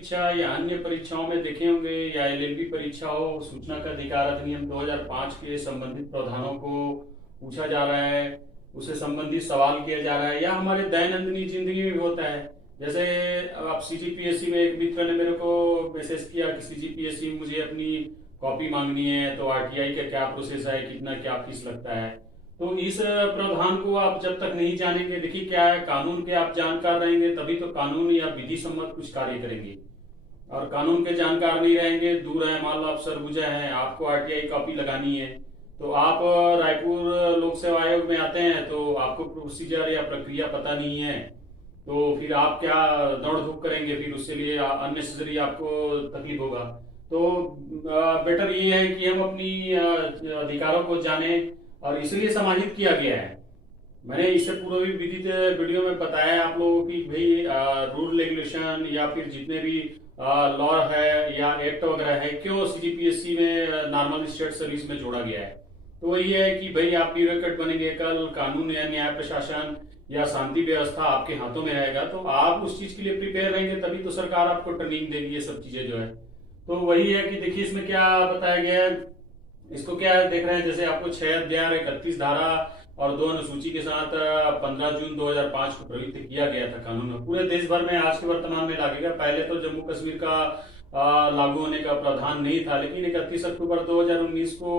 परीक्षा या अन्य परीक्षाओं में देखे होंगे, या एलएलबी परीक्षा हो, सूचना का अधिकार अधिनियम 2005 के संबंधित प्रावधानों को पूछा जा रहा है, उससे संबंधित सवाल किया जा रहा है, या हमारे दैनंदिन जिंदगी में भी होता है। जैसे अब सीजीपीएससी में एक मित्र ने मेरे को मैसेज किया कि सीजीपीएससी में मुझे अपनी कॉपी मांगनी है, तो आरटीआई का क्या प्रोसेस है, कितना क्या फीस लगता है। तो इस प्रावधान को आप जब तक नहीं जानेंगे, देखिए क्या है, कानून के आप जानकार रहेंगे तभी तो कानून या विधि सम्मत कुछ कार्य करेंगे। और कानून के जानकार नहीं रहेंगे, दूर है, मान लो आप सरगुजा हैं, आपको आरटीआई कॉपी लगानी है, तो आप रायपुर लोक सेवा आयोग में आते हैं तो आपको प्रोसीजर या प्रक्रिया पता नहीं है, तो फिर आप क्या दौड़ धूप करेंगे, फिर उसके लिए अननेसेसरी आपको तकलीफ होगा। तो बेटर ये है कि हम अपनी अधिकारों को जाने, और इसलिए समाहित किया गया है। मैंने इससे पूर्व भी विदित वीडियो में बताया आप लोगों की भाई रूल रेगुलेशन या फिर जितने भी लॉ है या एक्ट वगैरह है, क्यों सीजीपीएससी में नॉर्मल स्टेट सर्विस में जोड़ा गया है। तो वही है कि भाई आप ब्यूरोक्रेट बनेंगे, कल कानून या न्याय प्रशासन या शांति व्यवस्था आपके हाथों में रहेगा, तो आप उस चीज के लिए प्रिपेयर रहेंगे, तभी तो सरकार आपको ट्रेनिंग देगी, ये सब चीजें जो है। तो वही है कि देखिए इसमें क्या बताया गया है, इसको क्या देख रहे हैं, जैसे आपको 6 अध्याय 31 धारा और 2 अनुसूची के साथ 15 जून 2005 को प्रवृत्त किया गया था कानून में। पूरे देश भर में आज के वर्तमान में लागेगा। पहले तो जम्मू कश्मीर का लागू होने का प्रावधान नहीं था, लेकिन 31 अक्टूबर 2019 को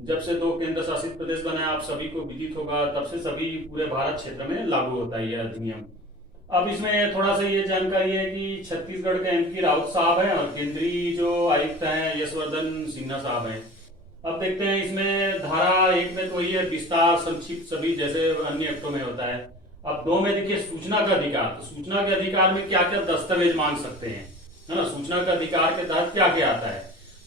जब से 2 केंद्र शासित प्रदेश बने, आप सभी को विदित होगा, तब से सभी पूरे भारत क्षेत्र में लागू होता है यह अधिनियम। अब इसमें थोड़ा सा ये जानकारी है कि छत्तीसगढ़ के एमपी राउत साहब हैं और केंद्रीय जो आयुक्त हैं यशवर्धन सिन्हा साहब हैं। अब देखते हैं इसमें धारा 1 में तो वही है, विस्तार संक्षिप्त सभी जैसे अन्य एक्टों में होता है। अब 2 में देखिए सूचना का अधिकार, तो सूचना के अधिकार में क्या क्या दस्तावेज मांग सकते हैं, है ना। सूचना का अधिकार के तहत क्या क्या आता है,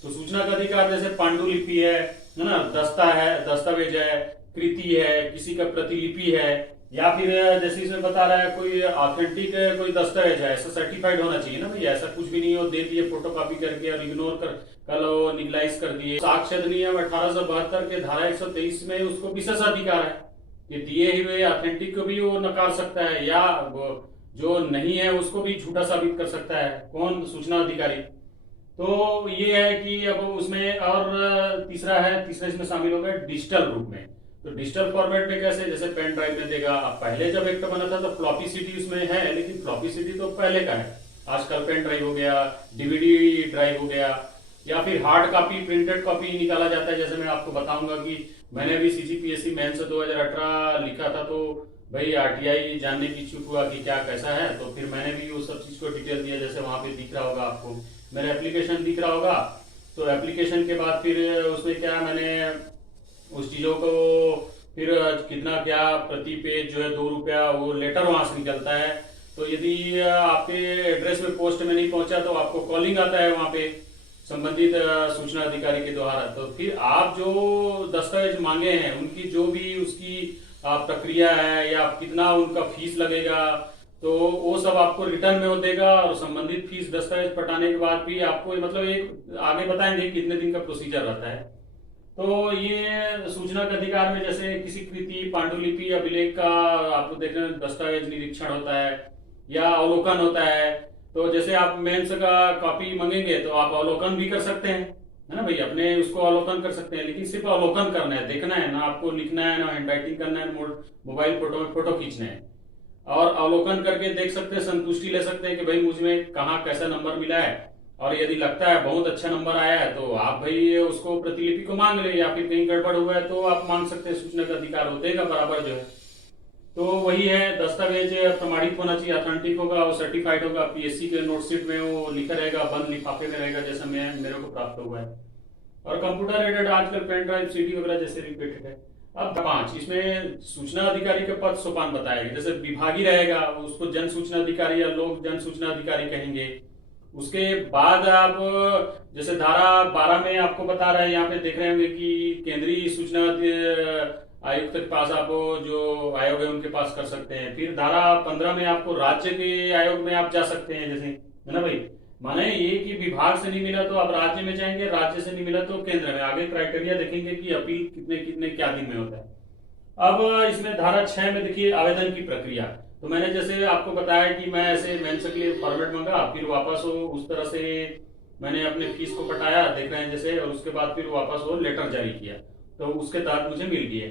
तो सूचना का अधिकार जैसे पांडुलिपि है ना, दस्तावेज है, कृति है, किसी का प्रतिलिपि है, या फिर जैसे इसमें बता रहा है कोई ऑथेंटिक कोई दस्तावेज है, ऐसा सर्टिफाइड होना चाहिए ना भाई, ऐसा कुछ भी नहीं हो दे दिए फोटो कॉपी करके और इग्नोर कर कल वो निगलाइज कर दिए। साक्ष्य अधिनियम 1872 के धारा 123 में उसको विशेष अधिकार है कि दिए हुए ऑथेंटिक को भी वो नकार सकता है, या वो जो नहीं है उसको भी झूठा साबित कर सकता है, कौन, सूचना अधिकारी। तो ये है कि अब उसमें, और तीसरा इसमें शामिल होगा डिजिटल रूप में। तो डिजिटल फॉर्मेट में कैसे, जैसे पेन ड्राइव में देगा। अब पहले जब एक्ट बना था तो फ्लॉपी सीडी उसमें है, लेकिन फ्लॉपी सीडी तो पहले का है, आजकल पेन ड्राइव हो गया, डीवीडी ड्राइव हो गया, या फिर हार्ड कॉपी प्रिंटेड कॉपी निकाला जाता है। जैसे मैं आपको बताऊंगा कि मैंने भी सीजीपीएससी मेंस 2018 लिखा था, तो भाई आरटीआई जानने की इच्छुक हुआ कि क्या कैसा है, तो फिर मैंने भी वो सब चीज को डिटेल दिया। जैसे वहां पे दिख रहा होगा आपको, मेरा एप्लीकेशन दिख रहा होगा, तो एप्लीकेशन के बाद फिर उसमें क्या मैंने उस चीजों को फिर कितना क्या प्रति पेज जो है 2 रुपया वो लेटर वहां से निकलता है। तो यदि आपके एड्रेस में पोस्ट में नहीं पहुंचा तो आपको कॉलिंग आता है वहां पे संबंधित सूचना अधिकारी के द्वारा। तो फिर आप जो दस्तावेज मांगे हैं उनकी जो भी उसकी प्रक्रिया है या कितना उनका फीस लगेगा, तो वो सब आपको रिटर्न में हो देगा, और संबंधित फीस दस्तावेज पटाने के बाद भी आपको मतलब एक आगे बताएंगे कितने दिन का प्रोसीजर रहता है। तो ये सूचना के अधिकार में जैसे किसी कृति, पांडुलिपि या अभिलेख का आपको देखने दस्तावेज निरीक्षण होता है या अवलोकन होता है। तो जैसे आप मेंस का कॉपी मांगेंगे तो आप अवलोकन भी कर सकते हैं, है ना भाई, अपने उसको अवलोकन कर सकते हैं, लेकिन सिर्फ अवलोकन करना है, देखना है ना, आपको लिखना है ना, हैंड राइटिंग करना है, मोबाइल फोटो में फोटो खींचना है। और अवलोकन करके देख सकते हैं, संतुष्टि ले सकते हैं कि भाई मुझे कहाँ कैसा नंबर मिला है, और यदि लगता है बहुत अच्छा नंबर आया है तो आप भाई उसको प्रतिलिपि को मांग ले, या फिर कहीं गड़बड़ हुआ है तो आप मांग सकते हैं, सूचना का अधिकार हो देगा बराबर जो है। तो वही है, दस्तावेज प्रमाणित होना चाहिए, ऑथेंटिक होगा और सर्टिफाइड होगा, पीएससी के नोटशीट में वो लिखा रहेगा, बंद लिफाफे में रहेगा, जैसा मेरे को प्राप्त हुआ है। और कंप्यूटर एडेड आजकल पेन ड्राइव, सीडी वगैरह जैसे रिपीटेड है। अब 5 इसमें सूचना अधिकारी के पद सोपान बताएगा। जैसे विभागी रहेगा उसको जन सूचना अधिकारी या लोक जन सूचना अधिकारी कहेंगे। उसके बाद आप जैसे धारा 12 में आपको बता रहा है, यहाँ पे देख रहे होंगे कि केंद्रीय सूचना आयुक्त के पास आप जो आयोग है उनके पास कर सकते हैं। फिर धारा 15 में आपको राज्य के आयोग में आप जा सकते हैं, जैसे, है ना भाई, माने ये कि विभाग से नहीं मिला तो आप राज्य में जाएंगे, राज्य से नहीं मिला तो केंद्र में। आगे क्राइटेरिया देखेंगे कि अपील कितने कितने क्या दिन में होता है। अब इसमें धारा 6 में देखिए आवेदन की प्रक्रिया। तो तो मैंने जैसे आपको बताया कि मैं ऐसे मेंस के लिए फॉर्मेट मंगा, फिर वापस वो उस तरह से मैंने अपने फीस को पटाया, देख रहे हैं जैसे, और उसके बाद फिर वापस वो लेटर जारी किया, तो उसके तहत मुझे मिल गया।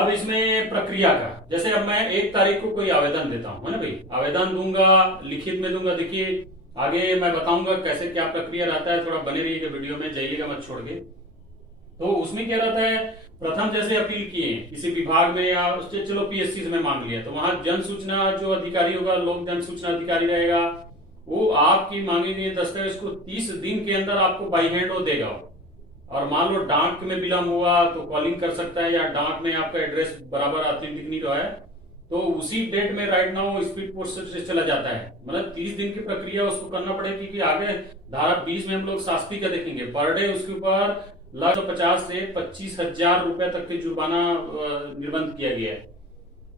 अब इसमें प्रक्रिया का, जैसे अब मैं 1 तारीख को कोई आवेदन देता हूँ, है ना भाई, आवेदन दूंगा, लिखित में दूंगा। देखिए आगे मैं बताऊंगा कैसे क्या प्रक्रिया रहता है, थोड़ा बने रहिएगा वीडियो में, जाइएगा मत छोड़ के। तो उसमें क्या रहता है, प्रथम जैसे अपील किए किसी विभाग में, या चलो पीएससी से मैं मांग लिया, तो वहां जन सूचना जो अधिकारी होगा, लोक जन सूचना अधिकारी रहेगा, वो आपकी मांगे गए दस्तावेज को 30 दिन के अंदर आपको बाई हैंड वो देगा। और मान लो डाक में विलम्ब हुआ तो कॉलिंग कर सकता है, या डाक में आपका एड्रेस बराबर ऑथेंटिक नहीं रहा है तो उसी डेट में राइट नाउ स्पीड पोस्ट से चला जाता है। मतलब 30 दिन की प्रक्रिया उसको करना पड़ेगी। कि आगे धारा 20 में हम लोग शास्त्री का देखेंगे, पर डे उसके ऊपर 1,50,000 से 25,000 रुपए तक के जुर्माना निर्बंध किया गया है।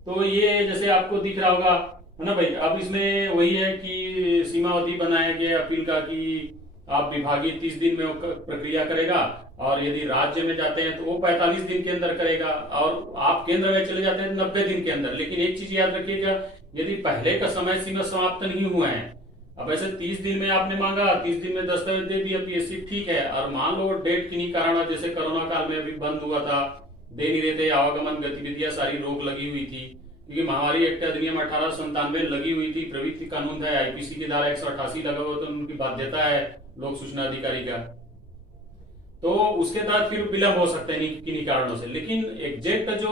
तो ये जैसे आपको दिख रहा होगा, है ना भाई। अब इसमें वही है कि सीमावधि बनाया गया अपील का, कि आप विभागीय 30 दिन में प्रक्रिया करेगा, और यदि राज्य में जाते हैं तो वो 45 दिन के अंदर करेगा, और आप केंद्र में चले जाते हैं 90 दिन के अंदर। लेकिन एक चीज याद रखिएगा, यदि पहले का समय सीमा समाप्त नहीं हुआ है, अब ऐसे 30 दिन में आपने मांगा, 30 दिन में दस्तावेज दे दिया पीएससी, ठीक है, और मान लो डेट किन्हीं कारण, जैसे कोरोना काल में अभी बंद हुआ था, दे नहीं रहे थे, आवागमन गतिविधियां सारी रोक लगी हुई थी, क्योंकि महामारी एक्ट अधिनियम 1897 लगी हुई थी, प्रवृत्ति कानून था, आईपीसी की धारा 188 लगा हुआ, तो उनकी बाध्यता है लोक सूचना अधिकारी का, तो उसके तहत फिर विलंब हो सकते हैं किन्हीं कारणों से। लेकिन एग्जैक्ट जो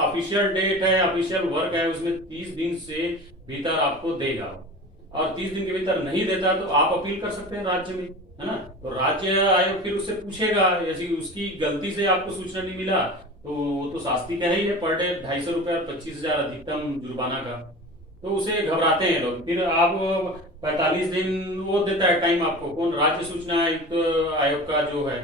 ऑफिशियल डेट है, ऑफिशियल वर्क है, उसमें 30 दिन से भीतर आपको देगा, और 30 दिन के भीतर नहीं देता तो आप अपील कर सकते हैं राज्य में, है ना। तो राज्य आयोग फिर उससे पूछेगा, यदि उसकी गलती से आपको सूचना नहीं मिला तो वो तो शास्ति का ही है, पर डे 250 रुपए और 25,000 अधिकतम जुर्माना का। तो उसे घबराते हैं लोग। फिर आप 45 दिन वो देता है टाइम आपको, कौन, राज्य सूचना आयुक्त आयोग का जो है।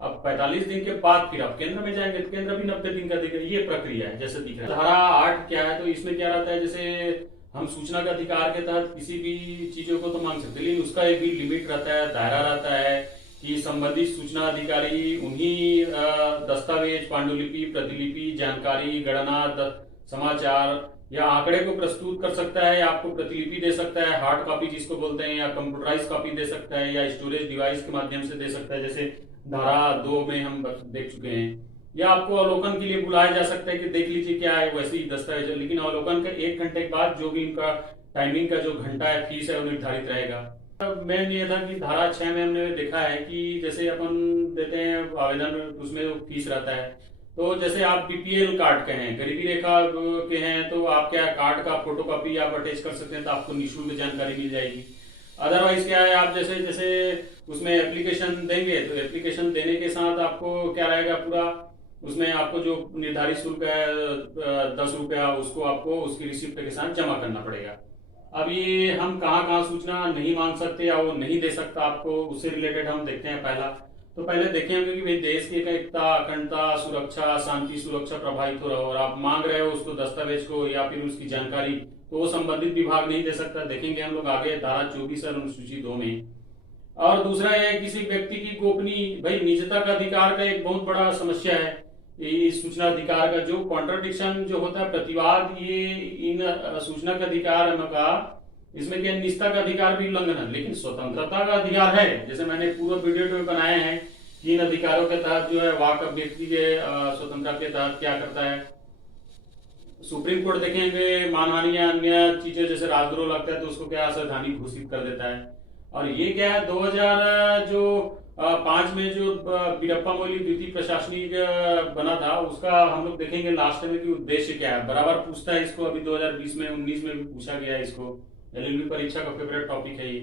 अब 45 दिन के बाद फिर आप केंद्र में जाएंगे तो केंद्र भी 90 दिन का देगा। ये प्रक्रिया है जैसे दिख रहा है। धारा 8 क्या है, तो इसमें क्या रहता है, जैसे हम सूचना के अधिकार के तहत किसी भी चीजों को तो मांग सकते हैं, लेकिन उसका एक भी लिमिट रहता है, दायरा रहता है, कि संबंधित सूचना अधिकारी उन्हीं दस्तावेज, पांडुलिपि, प्रतिलिपि, जानकारी, गणना, समाचार या आंकड़े को प्रस्तुत कर सकता है, या आपको प्रतिलिपि दे सकता है, हार्ड कॉपी जिसको बोलते हैं, या कंप्यूटराइज कॉपी दे सकता है, या स्टोरेज डिवाइस के माध्यम से दे सकता है, जैसे धारा 2 में हम देख चुके हैं। या आपको अवलोकन के लिए बुलाया जा सकता है कि देख लीजिए क्या है, वैसे ही दस्तावेज है, लेकिन अवलोकन के 1 घंटे के बाद जो भी इनका टाइमिंग का जो घंटा है, फीस है, वो निर्धारित रहेगा। मेन ये था कि धारा 6 में हमने देखा है कि जैसे अपन देते हैं आवेदन, उसमें फीस रहता है। तो जैसे आप बीपीएल कार्ड के हैं, गरीबी रेखा के हैं, तो आप क्या कार्ड का फोटोकॉपी आप अटैच कर सकते हैं, तो आपको निःशुल्क जानकारी मिल जाएगी। अदरवाइज क्या है, आप जैसे जैसे उसमें एप्लीकेशन देंगे, तो एप्लीकेशन देने के साथ आपको क्या रहेगा, पूरा उसमें आपको जो निर्धारित शुल्क है 10 रुपया, उसको आपको उसकी रिसिप्ट के साथ जमा करना पड़ेगा। अब ये हम कहाँ कहाँ सूचना नहीं मांग सकते या वो नहीं दे सकता आपको, उससे रिलेटेड हम देखते हैं। पहला तो पहले देखें कि भाई देश की एकता, अखंडता, सुरक्षा, शांति सुरक्षा प्रभावित हो रहा हो, और आप मांग रहे हो उसको दस्तावेज को या फिर उसकी जानकारी, तो वो संबंधित विभाग नहीं दे सकता। देखेंगे हम लोग आगे धारा 24 और अनुसूची 2 में। और दूसरा है किसी व्यक्ति की गोपनीय, भाई निजता का अधिकार का एक बहुत बड़ा समस्या है। इस सूचना अधिकार का जो कॉन्ट्रडिक्शन जो होता है, प्रतिवाद, ये इन सूचना का अधिकार का, इसमें क्या निजता का अधिकार भी उल्लंघन है, लेकिन स्वतंत्रता का अधिकार है। जैसे मैंने पूरा वीडियो में बनाए हैं कि इन अधिकारों के तहत जो है वाक अभिव्यक्ति के स्वतंत्रता के तहत क्या करता है। सुप्रीम कोर्ट देखेंगे मानहानि या अन्य चीजें जैसे राजद्रोह लगता है तो उसको क्या असंवैधानिक घोषित कर देता है। और ये क्या है, 2005 में जो वीरप्पा मोइली द्वितीय प्रशासनिक बना था, उसका हम लोग देखेंगे लास्ट में कि उद्देश्य क्या है। बराबर पूछता है इसको, अभी 2020 में 19 में भी पूछा गया है इसको, एलएलबी परीक्षा का फेवरेट टॉपिक है ये।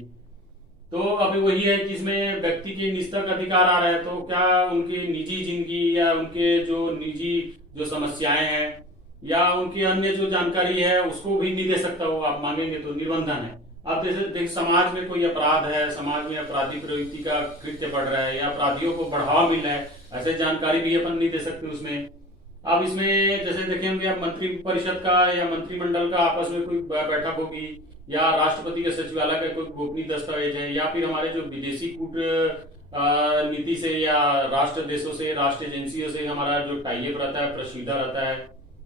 तो अभी वही है कि इसमें व्यक्ति की निजता का अधिकार आ रहा है, तो क्या उनकी निजी जिंदगी या उनके जो निजी जो समस्याएं हैं या उनकी अन्य जो जानकारी है उसको भी नहीं दे सकता वो, आप मांगेंगे तो निर्बंधन है। अब जैसे देख, समाज में कोई अपराध है, समाज में अपराधिक प्रवृत्ति का कृत्य बढ़ रहा है या अपराधियों को बढ़ावा मिल रहा है, ऐसे जानकारी भी अपन नहीं दे सकते उसमें। अब इसमें जैसे देखेंगे आप मंत्री परिषद का या मंत्रिमंडल का आपस में कोई बैठक होगी, या राष्ट्रपति के सचिवालय का कोई गोपनीय दस्तावेज है, या फिर हमारे जो विदेशी कूट नीति से या राष्ट्र देशों से, राष्ट्र एजेंसियों से हमारा जो टाइप रहता है, प्रसिद्ध रहता है,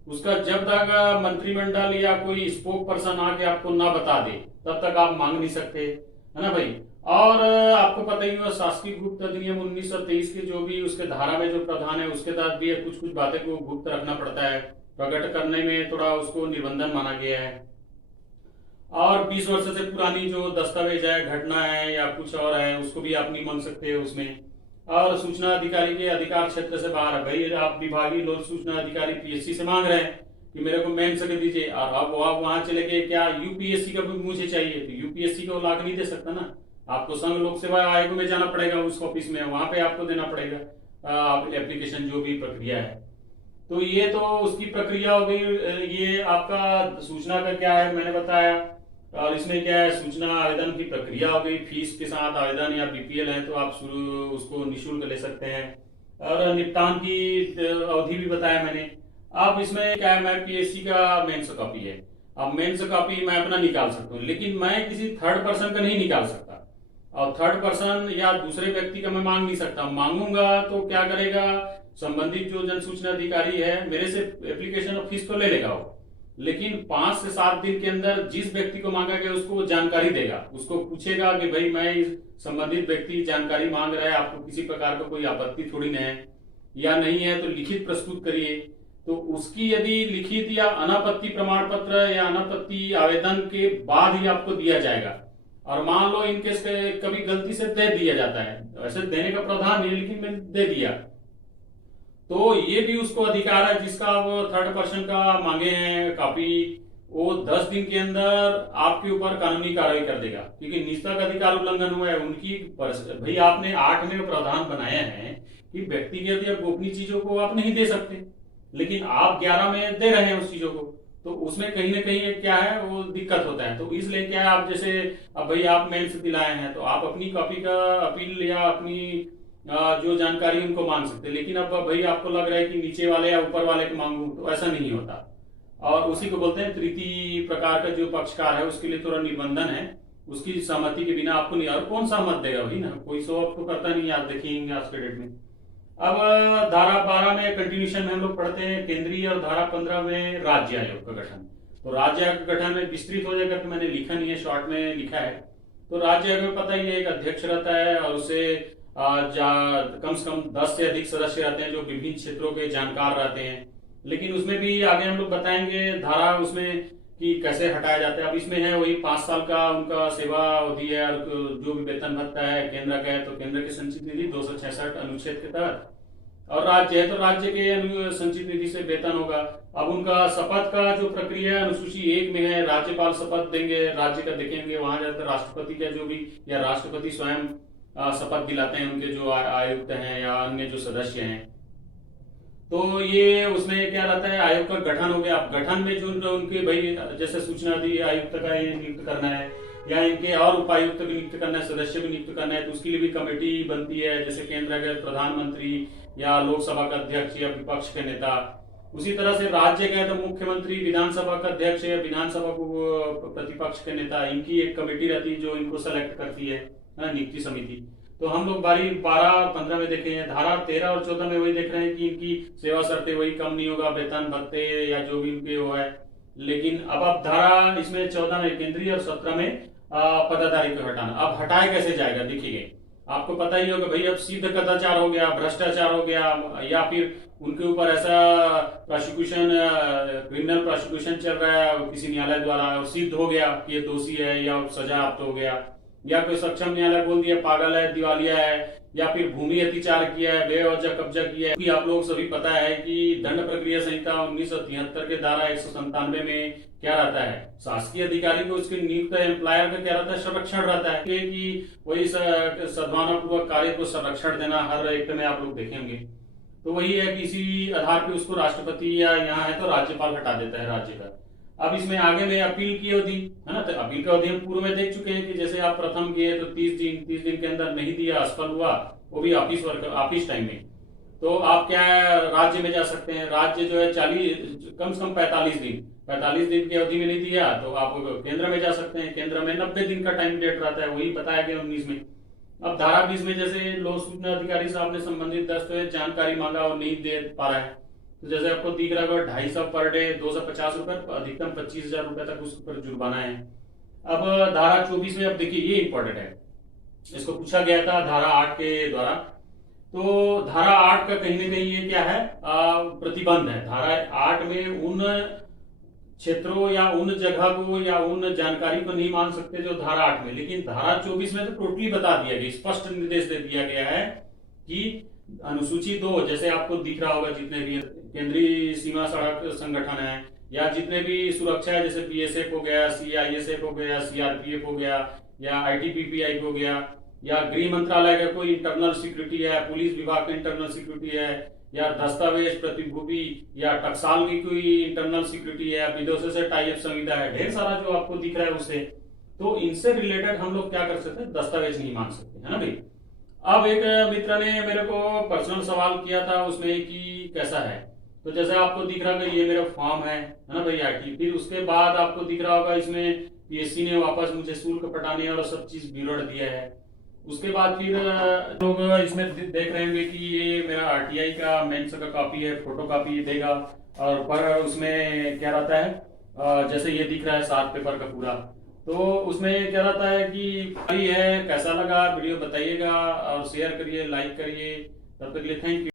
उसका जब तक मंत्रिमंडल या कोई स्पोक पर्सन आके आपको ना बता दे तब तक आप मांग नहीं सकते, है ना भाई। और आपको पता ही होगा शासकीय गुप्त अधिनियम 1923 के जो भी उसके धारा में जो प्रावधान है उसके तहत भी कुछ कुछ बातें को गुप्त रखना पड़ता है, प्रकट करने में थोड़ा उसको निर्बंधन माना गया है। और 20 वर्ष से पुरानी जो दस्तावेज है, घटना है या कुछ और है, उसको भी आप नहीं मांग सकते उसमें। और सूचना अधिकारी के अधिकार क्षेत्र से बाहर है, भाई आप विभागीय लोक सूचना अधिकारी पीएससी से मांग रहे हैं कि मेरे को मेन से दीजिए, और अब आप वहां चले गए क्या यूपीएससी का भी मुझे चाहिए, तो यूपीएससी को लाख नहीं दे सकता ना, आपको संघ लोक सेवा आयोग में जाना पड़ेगा, उस ऑफिस में, वहां पे आपको देना पड़ेगा एप्लीकेशन, जो भी प्रक्रिया है। तो ये तो उसकी प्रक्रिया हो गई। ये आपका सूचना का क्या है मैंने बताया, और इसमें क्या है, सूचना आवेदन की प्रक्रिया हो गई, फीस के साथ आवेदन या बीपीएल है तो आप उसको निःशुल्क ले सकते हैं। और निपटान की अवधि भी बताया मैंने। अब इसमें क्या है, मैं पीएससी का मेंस कॉपी है, अब मेंस कॉपी मैं अपना निकाल सकता हूँ, लेकिन मैं किसी थर्ड पर्सन का नहीं निकाल सकता, और थर्ड पर्सन या दूसरे व्यक्ति का मैं मांग नहीं सकता। मांगूंगा तो क्या करेगा, संबंधित जो जन सूचना अधिकारी है मेरे से एप्लीकेशन और फीस तो ले लेगा वो, लेकिन 5 से 7 दिन के अंदर जिस व्यक्ति को मांगा गया उसको जानकारी देगा, उसको पूछेगा कि भाई मैं इस संबंधित व्यक्ति जानकारी मांग रहा है, आपको किसी प्रकार का कोई आपत्ति थोड़ी न है, या नहीं है तो लिखित प्रस्तुत करिए। तो उसकी यदि लिखित या अनापत्ति प्रमाण पत्र या अनापत्ति आवेदन के बाद ही आपको दिया जाएगा, और मान लो इनकेस कभी गलती से दे दिया जाता है, वैसे देने का प्रावधान नहीं लेकिन मैंने दे दिया, तो ये भी उसको अधिकार है, जिसका वो थर्ड पर्सन का मांगे हैं कॉपी, वो 10 दिन के अंदर आपके ऊपर कानूनी कार्रवाई कर देगा, क्योंकि निजता का अधिकार उल्लंघन हुआ है उनकी। भाई आपने 8 में प्रावधान बनाया है कि व्यक्तिगत या गोपनीय चीजों को आप नहीं दे सकते, लेकिन आप 11 में दे रहे हैं उस चीजों को, तो उसमें कहीं ना कहीं क्या है वो दिक्कत होता है। तो इसलिए क्या है, आप जैसे अब भाई आप मेंस दिलाए हैं तो आप अपनी कॉपी का अपील या अपनी जो जानकारी उनको मांग सकते, लेकिन अब भाई आपको लग रहा है कि नीचे वाले या ऊपर वाले को मांगू, तो ऐसा नहीं होता। और उसी को बोलते हैं तृतीय प्रकार का जो पक्षकार है उसके लिए थोड़ा निबंधन है, उसकी सहमति के बिना आपको नहीं, और कौन सहमत देगा भाई ना, कोई शो ऑफ तो करता नहीं, आप देखेंगे आज के डेट में। अब धारा 12 में कंटिन्यूशन में हम लोग पढ़ते हैं केंद्रीय, और धारा 15 में राज्य आयोग का गठन। तो राज्य आयोग का गठन में विस्तृत हो जाएगा, तो मैंने लिखा नहीं है, शॉर्ट में लिखा है। तो राज्य आयोग में पता ही है एक अध्यक्ष रहता है, और उसे कम से कम 10 से अधिक सदस्य रहते हैं जो विभिन्न क्षेत्रों के जानकार रहते हैं। लेकिन उसमें भी आगे हम लोग बताएंगे धारा उसमें कि कैसे हटाया जाता है। अब इसमें है वही 5 साल का उनका सेवा अवधि है, और जो भी वेतन भत्ता है केंद्र का है तो केंद्र की संचित निधि 266 अनुच्छेद के तहत, और राज्य है तो राज्य के संचित निधि से वेतन होगा। अब उनका शपथ का जो प्रक्रिया अनुसूची 1 में है, राज्यपाल शपथ देंगे, राज्य का देखेंगे, वहां जाकर राष्ट्रपति का जो भी या राष्ट्रपति स्वयं शपथ दिलाते हैं उनके जो आयुक्त हैं या अन्य जो सदस्य हैं। तो ये उसमें क्या रहता है, आयोग का गठन हो गया। अब गठन में जो उनके भाई जैसे सूचना आयुक्त का नियुक्त करना है, या इनके और उपायुक्त भी नियुक्त करना है, सदस्य भी नियुक्त करना है, तो उसके लिए भी कमेटी बनती है, जैसे केंद्र के प्रधानमंत्री या लोकसभा का अध्यक्ष या विपक्ष के नेता। उसी तरह से राज्य गए तो मुख्यमंत्री, विधानसभा का अध्यक्ष या विधानसभा को प्रतिपक्ष के नेता, इनकी एक कमेटी रहती है जो इनको सेलेक्ट करती है, नियुक्ति समिति। तो हम लोग बारी 12 और 15 में देखे हैं, धारा 13 और 14 में वही देख रहे हैं कि इनकी सेवा शर्तें वही, कम नहीं होगा वेतन भत्ते या जो भी इनके वो है। लेकिन अब धारा इसमें 14 में केंद्रीय और 17 में पदाधिकारी को हटाना। अब हटाया कैसे जाएगा देखिए, आपको पता ही होगा भाई, अब सीधा कदाचार हो गया, भ्रष्टाचार हो गया, या फिर उनके ऊपर ऐसा प्रोसिक्यूशन क्रिमिनल प्रोसिक्यूशन चल रहा है किसी न्यायालय द्वारा, और सिद्ध हो गया कि ये दोषी है या सजा प्राप्त हो गया, या कोई सक्षम न्यायालय बोल दिया पागल है, दिवालिया है, या फिर भूमि अतिचार किया है, बेवजह कब्जा किया है। आप लोग सभी पता है कि दंड प्रक्रिया संहिता 1973 के धारा 197 में क्या रहता है, शासकीय अधिकारी को उसके नियुक्त एम्प्लॉयर का क्या रहता है, संरक्षण रहता है, कि वही सद्भावनापूर्वक कार्य को संरक्षण देना हर एक में आप लोग देखेंगे। तो वही है कि इसी आधार पर उसको राष्ट्रपति या यहाँ है तो राज्यपाल हटा देता है राज्य का। अब इसमें आगे में अपील की अवधि है ना, तो अपील का अवधि हम पूर्व में देख चुके हैं कि जैसे आप प्रथम किए तो 30 दिन के अंदर नहीं दिया, असफल हुआ, वो भी ऑफिस टाइम में, तो आप क्या राज्य में जा सकते हैं। राज्य जो है 40 कम से कम 45 दिन की अवधि में नहीं दिया तो आप केंद्र में जा सकते हैं। केंद्र में 90 दिन का टाइम डेट रहता है, वही बताया गया 19 में। अब धारा 20 में जैसे लोक सूचना अधिकारी साहब ने संबंधित दस्तावेज जानकारी मांगा और नहीं दे पा रहा है, तो जैसे आपको दिख रहा होगा 250 पर डे, 250 रुपए, अधिकतम 25,000 रुपए तक उसके ऊपर जुर्माना है। अब धारा 24 में अब देखिए ये इंपॉर्टेंट है, इसको पूछा गया था धारा 8 के द्वारा। तो धारा 8 का कहीं ना कहीं ये क्या है, प्रतिबंध है। धारा 8 में उन क्षेत्रों या उन जगह को या उन जानकारी को नहीं मान सकते जो धारा 8 में, लेकिन धारा 24 में तो टोटली बता दिया गया, स्पष्ट निर्देश दे दिया गया है कि अनुसूची 2, जैसे आपको दिख रहा होगा जितने भी केंद्रीय सीमा सड़क संगठन है या जितने भी सुरक्षा है, जैसे बीएसएफ हो गया, सीआईएसएफ हो गया, सीआरपीएफ हो गया, या आईटीबीपी हो गया, या गृह मंत्रालय का कोई इंटरनल सिक्योरिटी है, पुलिस विभाग का इंटरनल सिक्योरिटी है, या दस्तावेज प्रतिभूति या टकसाल की कोई इंटरनल सिक्योरिटी है, विदेशों से टाइप संविदा है, ढेर सारा जो आपको दिख रहा है उससे, तो इनसे रिलेटेड हम लोग क्या कर सकते हैं, दस्तावेज नहीं मान सकते, है ना भाई। अब एक मित्र ने मेरे को पर्सनल सवाल किया था उसमें कि कैसा है, तो जैसे आपको दिख रहा होगा ये मेरा फॉर्म है ना भाई आईटी। फिर उसके बाद आपको दिख रहा होगा इसमें पीएससी ने वापस मुझे शुल्क पटाने और सब चीज विवरण दिया है। उसके बाद फिर लोग इसमें देख रहे होंगे कि ये मेरा आरटीआई का मेंस का कॉपी है, फोटो कॉपी देगा, और पर उसमें क्या रहता है, जैसे ये दिख रहा है 7 पेपर का पूरा, तो उसमें क्या रहता है कि भाई है कैसा लगा वीडियो बताइएगा और शेयर करिए, लाइक करिए, तब तक के लिए थैंक यू।